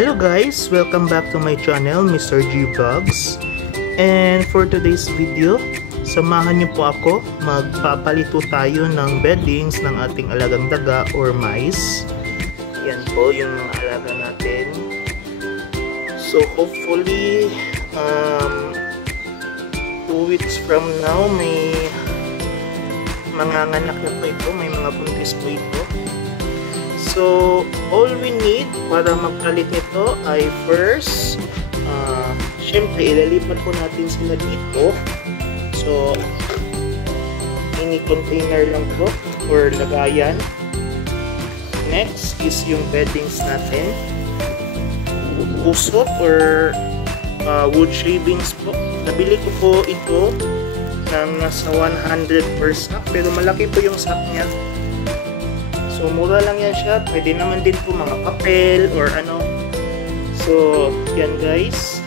Hello guys! Welcome back to my channel, Mr. G Vlogs. And for today's video, samahan niyo po ako. Magpapalito tayo ng beddings ng ating alagang daga or mice. Yan po yung mga alaga natin. So hopefully 2 weeks from now may manganganak na po ito, may mga buntis po ito. So all we need para magpalit nito ay first, syempre ilalipat po natin sila dito. So mini container lang po or lagayan. Next is yung beddings natin, usok or wood shavings po. Nabili ko po ito ng nasa 100 per sack, pero malaki po yung sack niya. So mura lang yan siya. Pwede naman din po mga papel or ano. So yan guys.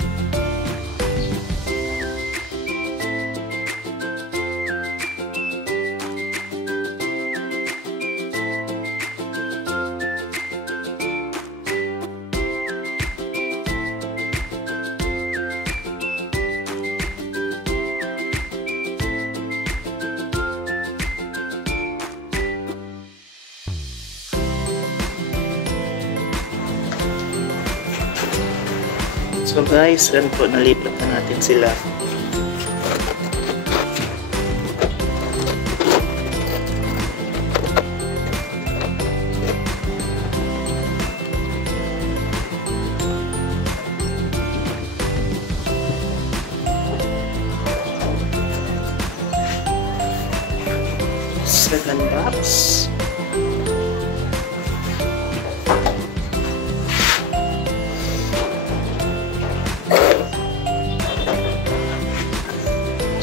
So guys, yan po, nalipat na natin sila. Second box.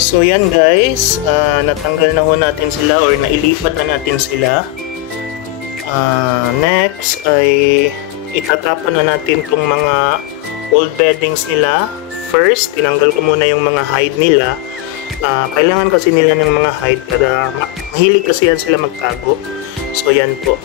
So yan guys, natanggal na ho natin sila or nailipat na natin sila. Next ay itatapan na natin itong mga old beddings nila. First, tinanggal ko muna yung mga hide nila. Kailangan kasi nila ng mga hide para mahilig kasi yan sila magtago. So yan po.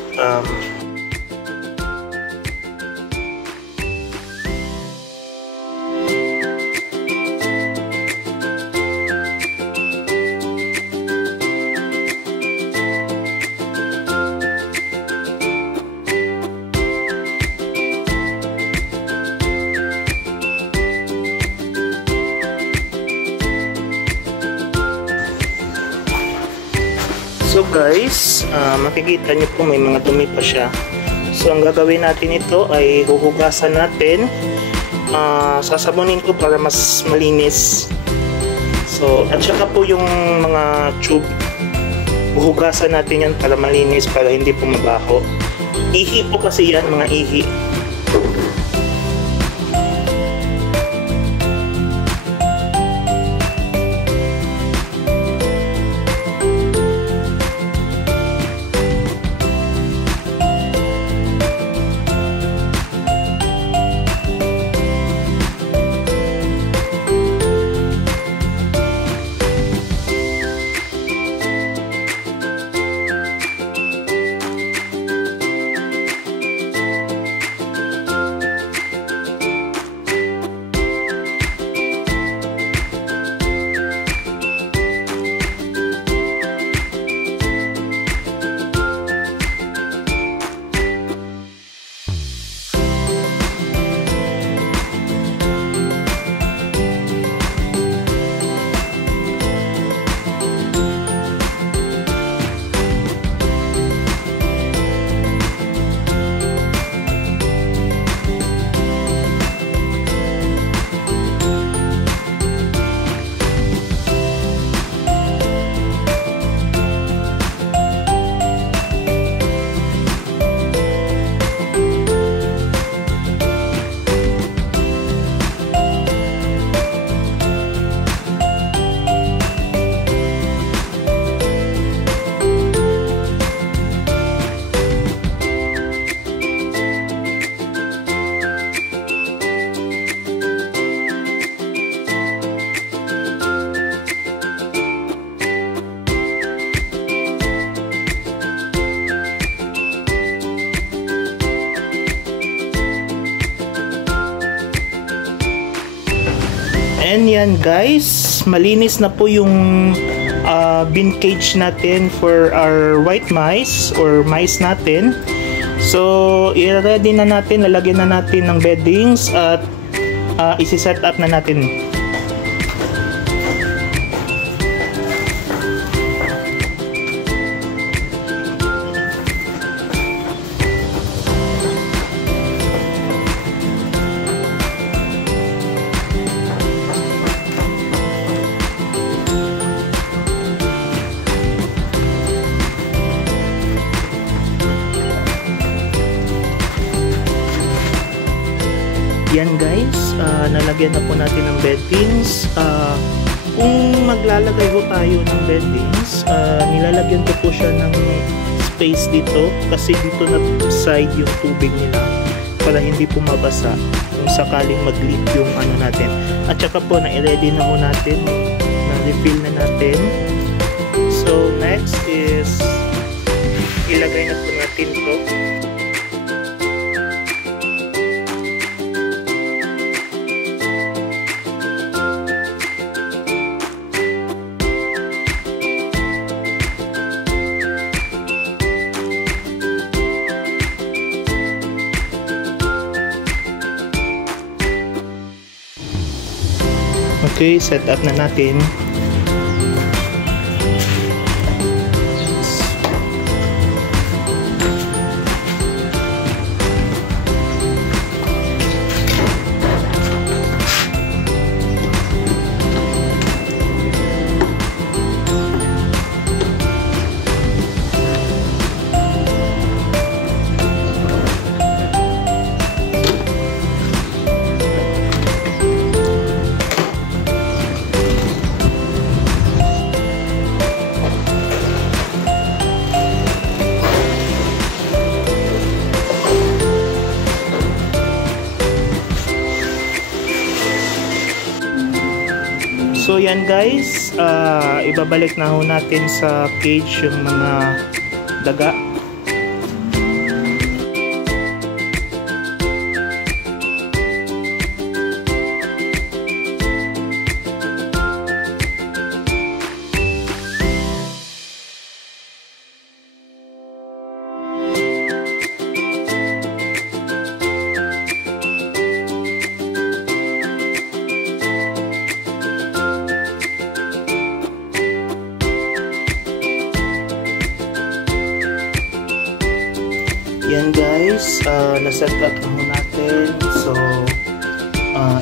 So guys, makikita nyo po may mga dumi pa siya. So ang gagawin natin ito ay huhugasan natin. Sasabunin ko para mas malinis. So at saka po yung mga tube, huhugasan natin yan para malinis, para hindi po mabaho. Ihi po kasi yan, mga ihi. And yan guys, malinis na po yung bin cage natin for our white mice or mice natin. So i-ready na natin, lalagyan na natin ng beddings at isi-set up na natin. Yan guys, nalagyan na po natin ng beddings. Kung maglalagay po tayo ng beddings, nilalagyan ko po siya ng space dito kasi dito na side yung tubig nila para hindi po mabasa kung sakaling mag-leak yung ano natin. At saka po na-ready na po natin, na-refill na natin. So next is ilagay na po natin to. Okay, set up na natin. So yan guys, ibabalik na ho natin sa cage yung mga daga. Yan guys, na-set up na ho natin. So,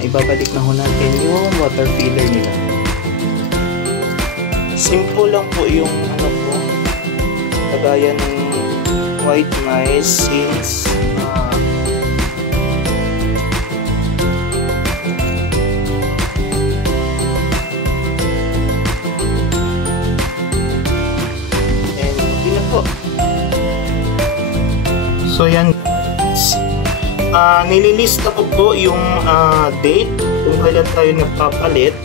ibabalik na ho natin yung water filler nila. Simple lang po yung ano po, kagaya ng white mice since and okay na po. So yan, nililista ko po yung date kung kailan tayo nagpapalit.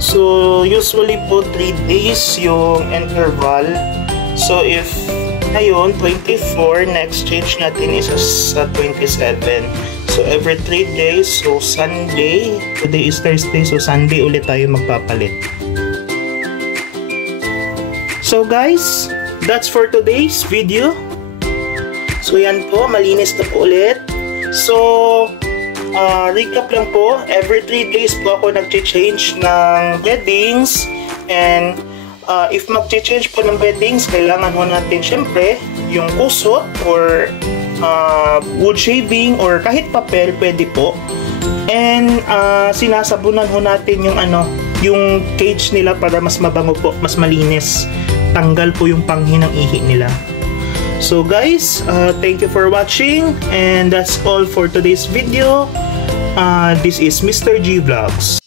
So usually po 3 days yung interval. So if ngayon 24, next change natin is sa 27. So every 3 days, so Sunday, today is Thursday, so Sunday ulit tayo magpapalit. So guys, that's for today's video. So yan po, malinis na po ulit. So, recap lang po, every 3 days po ako nag-change ng beddings. And if mag-change po ng beddings, kailangan ho natin syempre yung kusot or wood shaving or kahit papel, pwede po. And sinasabunan ho natin yung yung cage nila para mas mabango po, mas malinis. Tanggal po yung panghinang ihi nila. So guys, thank you for watching, and that's all for today's video. This is Mr. G Vlogs.